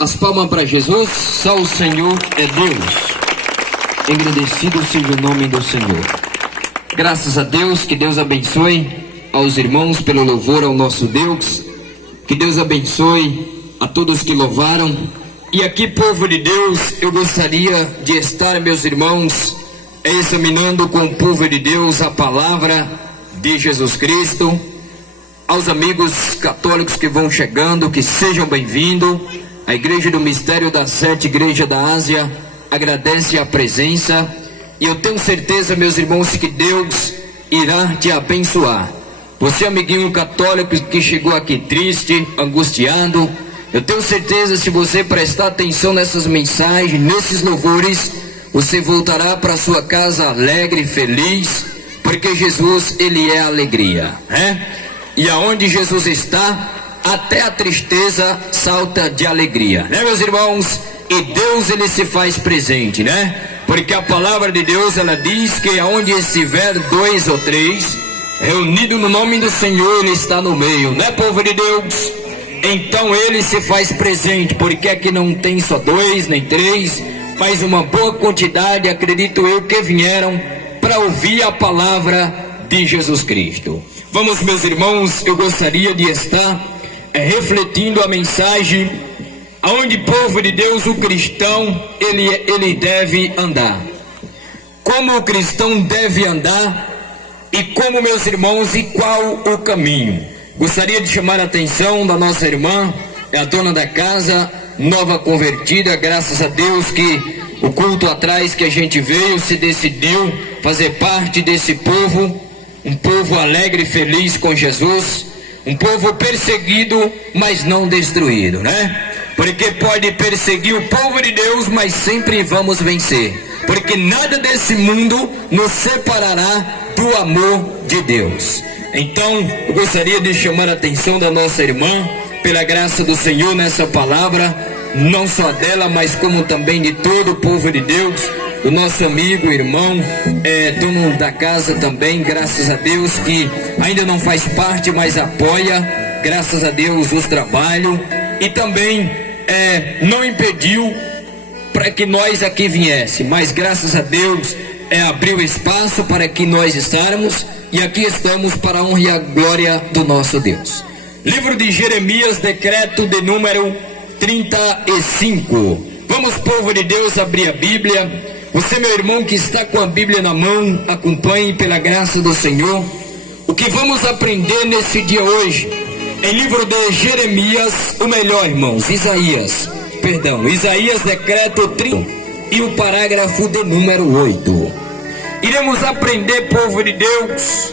as palmas para Jesus. Só o Senhor é Deus. Engrandecido seja o nome do Senhor. Graças a Deus, que Deus abençoe aos irmãos pelo louvor ao nosso Deus. Que Deus abençoe a todos que louvaram. E aqui, povo de Deus, eu gostaria de estar, meus irmãos, examinando com o povo de Deus a palavra de Jesus Cristo. Aos amigos católicos que vão chegando, que sejam bem-vindos. A Igreja do Mistério das Sete Igrejas da Ásia agradece a presença. E eu tenho certeza, meus irmãos, que Deus irá te abençoar. Você, amiguinho católico que chegou aqui triste, angustiado, eu tenho certeza, se você prestar atenção nessas mensagens, nesses louvores, você voltará para sua casa alegre, feliz, porque Jesus, Ele é a alegria, né? E aonde Jesus está, até a tristeza salta de alegria, né, meus irmãos? E Deus, Ele se faz presente, né? Porque a palavra de Deus, ela diz que aonde estiver 2 ou 3 reunido no nome do Senhor, Ele está no meio, né, povo de Deus? Então Ele se faz presente, porque aqui não tem só 2 nem 3, mas uma boa quantidade, acredito eu, que vieram para ouvir a palavra de Jesus Cristo. Vamos, meus irmãos, eu gostaria de estar refletindo a mensagem aonde, povo de Deus, o cristão ele deve andar. Como o cristão deve andar e como, meus irmãos, e qual o caminho. Gostaria de chamar a atenção da nossa irmã, a dona da casa, nova convertida, graças a Deus que o culto atrás que a gente veio, se decidiu fazer parte desse povo, um povo alegre e feliz com Jesus, um povo perseguido, mas não destruído, né? Porque pode perseguir o povo de Deus, mas sempre vamos vencer, porque nada desse mundo nos separará do amor de Deus. Então, eu gostaria de chamar a atenção da nossa irmã, pela graça do Senhor nessa palavra, não só dela, mas como também de todo o povo de Deus, do nosso amigo, irmão, dono da casa também, graças a Deus, que ainda não faz parte, mas apoia, graças a Deus, os trabalhos, e também não impediu para que nós aqui viesse, mas graças a Deus abriu espaço para que nós estarmos, e aqui estamos para a honra e a glória do nosso Deus. Livro de Jeremias, decreto de número 35. Vamos, povo de Deus, abrir a Bíblia. Você, meu irmão, que está com a Bíblia na mão, acompanhe pela graça do Senhor o que vamos aprender nesse dia hoje, em livro de Jeremias, o melhor, irmãos, Isaías, decreto 30 e o parágrafo de número 8. Iremos aprender, povo de Deus,